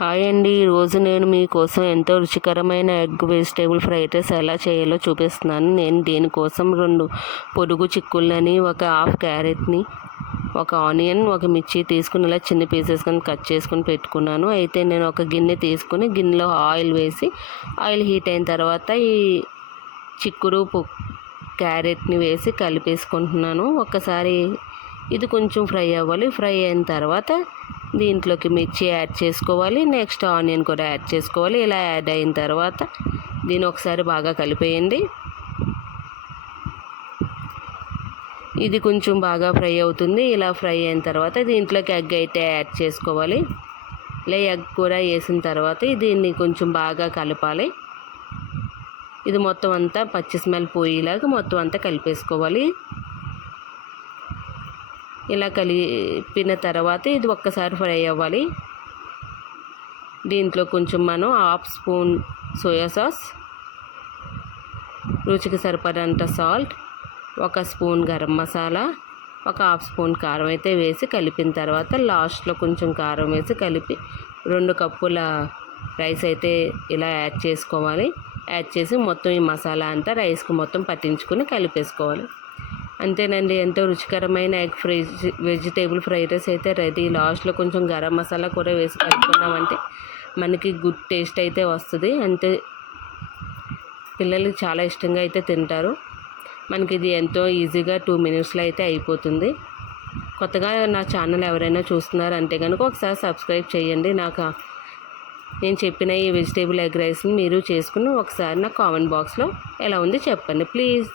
Hi అండి. ఈరోజు నేను మీకోసం ఎంతో రుచికరమైన ఎగ్ వెజిటేబుల్ ఫ్రైడ్ రైస్ ఎలా చేయాలో చూపిస్తున్నాను. నేను దీనికోసం 2 పొడుగు చిక్కుళ్ళని, ఒక హాఫ్ క్యారెట్ని, ఒక ఆనియన్, ఒక మిర్చి తీసుకుని ఇలా చిన్న పీసెస్ కింద కట్ చేసుకుని పెట్టుకున్నాను. అయితే నేను ఒక గిన్నె తీసుకుని గిన్నెలో ఆయిల్ వేసి, ఆయిల్ హీట్ అయిన తర్వాత ఈ చిక్కుడు క్యారెట్ని వేసి కలిపేసుకుంటున్నాను. ఒక్కసారి ఇది కొంచెం ఫ్రై అవ్వాలి. ఫ్రై అయిన తర్వాత దీంట్లోకి మిర్చి యాడ్ చేసుకోవాలి. నెక్స్ట్ ఆనియన్ కూడా యాడ్ చేసుకోవాలి. ఇలా యాడ్ అయిన తర్వాత దీన్ని ఒకసారి బాగా కలిపేయండి. ఇది కొంచెం బాగా ఫ్రై అవుతుంది. ఇలా ఫ్రై అయిన తర్వాత దీంట్లోకి ఎగ్ అయితే యాడ్ చేసుకోవాలి. ఇలా ఎగ్ కూడా వేసిన తర్వాత దీన్ని కొంచెం బాగా కలపాలి. ఇది మొత్తం అంతా పచ్చి స్మెల్ పోయేలాగా మొత్తం అంతా కలిపేసుకోవాలి. ఇలా కలిపిన తర్వాత ఇది ఒక్కసారి ఫ్రై అవ్వాలి. దీంట్లో కొంచెం మనం హాఫ్ స్పూన్ సోయా సాస్, రుచికి సరిపడంత సాల్ట్, ఒక స్పూన్ గరం మసాలా, ఒక హాఫ్ స్పూన్ కారం అయితే వేసి కలిపిన తర్వాత లాస్ట్లో కొంచెం కారం వేసి కలిపి 2 కప్పుల రైస్ అయితే ఇలా యాడ్ చేసుకోవాలి. యాడ్ చేసి మొత్తం ఈ మసాలా అంతా రైస్కి మొత్తం పట్టించుకొని కలిపేసుకోవాలి. అంతేనండి, ఎంతో రుచికరమైన ఎగ్ వెజిటేబుల్ ఫ్రైడ్ రైస్ అయితే రెడీ. లాస్ట్లో కొంచెం గరం మసాలా కూడా వేసి కలుపుకున్నామంటే మనకి గుడ్ టేస్ట్ అయితే వస్తుంది. అంతే, పిల్లలు చాలా ఇష్టంగా అయితే తింటారు. మనకి ఇది ఎంతో ఈజీగా 2 మినిట్స్లో అయితే అయిపోతుంది. కొత్తగా నా ఛానల్ ఎవరైనా చూస్తున్నారంటే కనుక ఒకసారి సబ్స్క్రైబ్ చేయండి. నేను చెప్పిన ఈ వెజిటేబుల్ ఎగ్ రైస్ని మీరు చేసుకుని ఒకసారి నా కామెంట్ బాక్స్లో ఎలా ఉంది చెప్పండి ప్లీజ్.